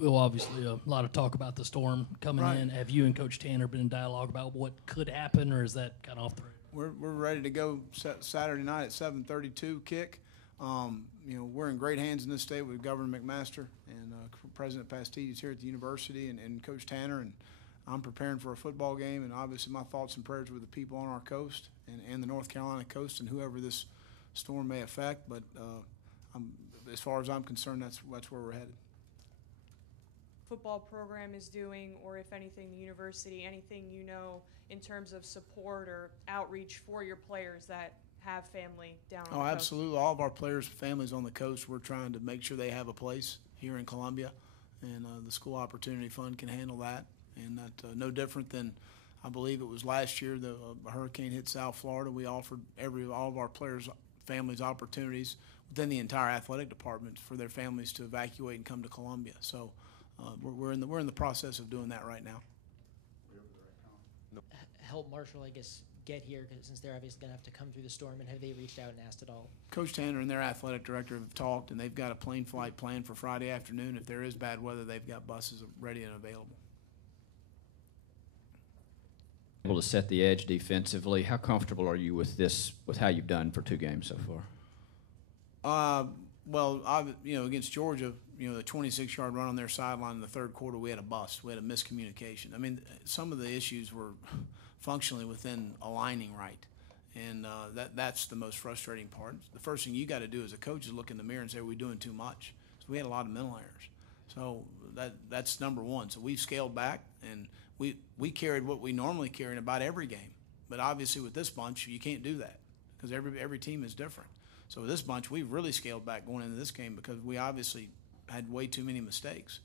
Well, obviously, a lot of talk about the storm coming in. Have you and Coach Tanner been in dialogue about what could happen, or is that kind of off the radar? We're ready to go Saturday night at 7:32 kick. We're in great hands in this state with Governor McMaster and President Pastides here at the university and Coach Tanner. And I'm preparing for a football game, and obviously my thoughts and prayers with the people on our coast and the North Carolina coast and whoever this storm may affect. But as far as I'm concerned, that's where we're headed. Football program is doing, or if anything, the university, anything in terms of support or outreach for your players that have family down on the coast? Absolutely. All of our players' families on the coast, we're trying to make sure they have a place here in Columbia, and the School Opportunity Fund can handle that. And that no different than, I believe it was last year, the hurricane hit South Florida. We offered all of our players' families opportunities within the entire athletic department for their families to evacuate and come to Columbia. So we're in the process of doing that right now. Help Marshall, I guess, get here, since they're obviously going to have to come through the storm, and have they reached out and asked at all? Coach Tanner and their athletic director have talked, and they've got a plane flight planned for Friday afternoon. If there is bad weather, they've got buses ready and available. Able to set the edge defensively. How comfortable are you with this, with how you've done for 2 games so far? Against Georgia, the 26-yard run on their sideline in the third quarter, we had a bust. We had a miscommunication. I mean, some of the issues were functionally within aligning right, and that's the most frustrating part. The first thing you got to do as a coach is look in the mirror and say, are we doing too much? So we had a lot of mental errors. So that's number one. So we've scaled back, and we carried what we normally carry in about every game. But obviously with this bunch, you can't do that because every team is different. So with this bunch, we've really scaled back going into this game because we obviously had way too many mistakes.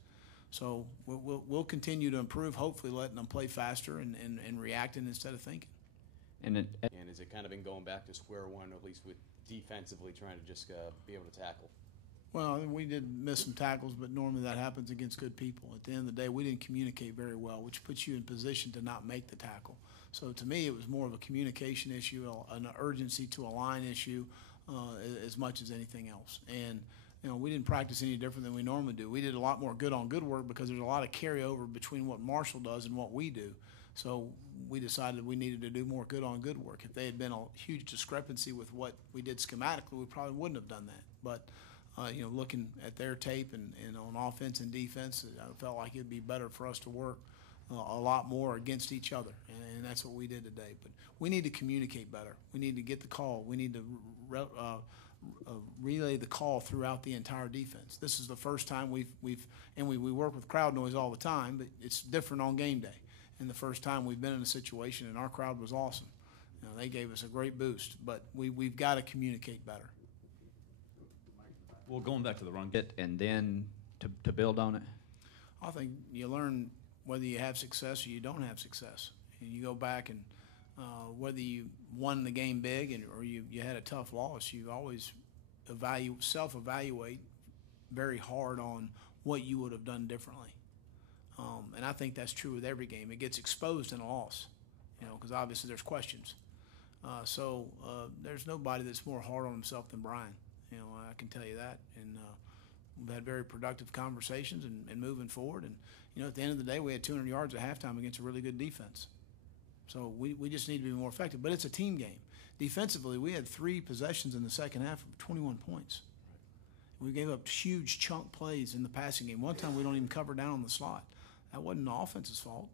So we'll continue to improve, hopefully letting them play faster and reacting instead of thinking. And has it kind of been going back to square one, at least with defensively trying to just be able to tackle? Well, we did miss some tackles, but normally that happens against good people. At the end of the day, we didn't communicate very well, which puts you in position to not make the tackle. So to me, it was more of a communication issue, an urgency to a line issue, as much as anything else. And we didn't practice any different than we normally do. We did a lot more good-on-good work because there's a lot of carryover between what Marshall does and what we do. So we decided we needed to do more good-on-good work. If they had been a huge discrepancy with what we did schematically, we probably wouldn't have done that. But looking at their tape and on offense and defense, I felt like it'd be better for us to work a lot more against each other, and that's what we did today. But we need to communicate better. We need to get the call. We need to relay the call throughout the entire defense. This is the first time we work with crowd noise all the time, but it's different on game day. And the first time we've been in a situation, and our crowd was awesome. They gave us a great boost, but we've got to communicate better. Well, going back to the run get and then to build on it? I think you learn whether you have success or you don't have success. And you go back and whether you won the game big or you had a tough loss, you always self-evaluate very hard on what you would have done differently. And I think that's true with every game. It gets exposed in a loss, because obviously there's questions. So there's nobody that's more hard on himself than Brian. I can tell you that. And we've had very productive conversations and moving forward. And, at the end of the day, we had 200 yards at halftime against a really good defense. So we just need to be more effective. But it's a team game. Defensively, we had 3 possessions in the second half of 21 points. We gave up huge chunk plays in the passing game. One time we don't even cover down on the slot. That wasn't the offense's fault.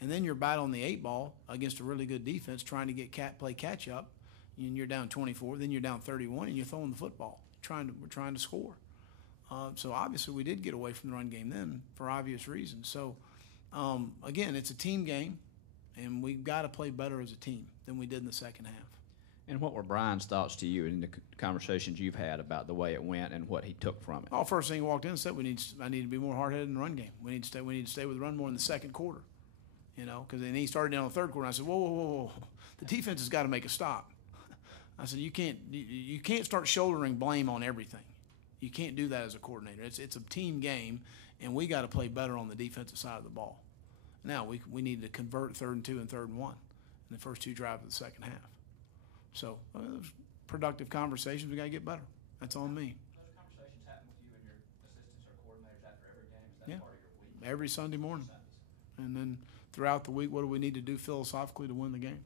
And then you're battling the 8 ball against a really good defense trying to play catch up. And you're down 24, then you're down 31, and you're throwing the football. We're trying to score. So obviously we did get away from the run game then for obvious reasons. So again, it's a team game, and we've got to play better as a team than we did in the second half. And what were Brian's thoughts to you in the conversations you've had about the way it went and what he took from it? First thing he walked in and said, I need to be more hard-headed in the run game. We need to stay with the run more in the second quarter. Because then he started down in the third quarter, and I said, whoa. The defense has got to make a stop. I said, you can't start shouldering blame on everything. You can't do that as a coordinator. It's a team game, and we got to play better on the defensive side of the ball. Now we need to convert 3rd and 2 and 3rd and 1 in the first 2 drives of the second half. So those productive conversations. We got to get better. That's on me. Those conversations happen with you and your assistants or coordinators after every game. Is that part of your every Sunday morning. And then throughout the week, what do we need to do philosophically to win the game?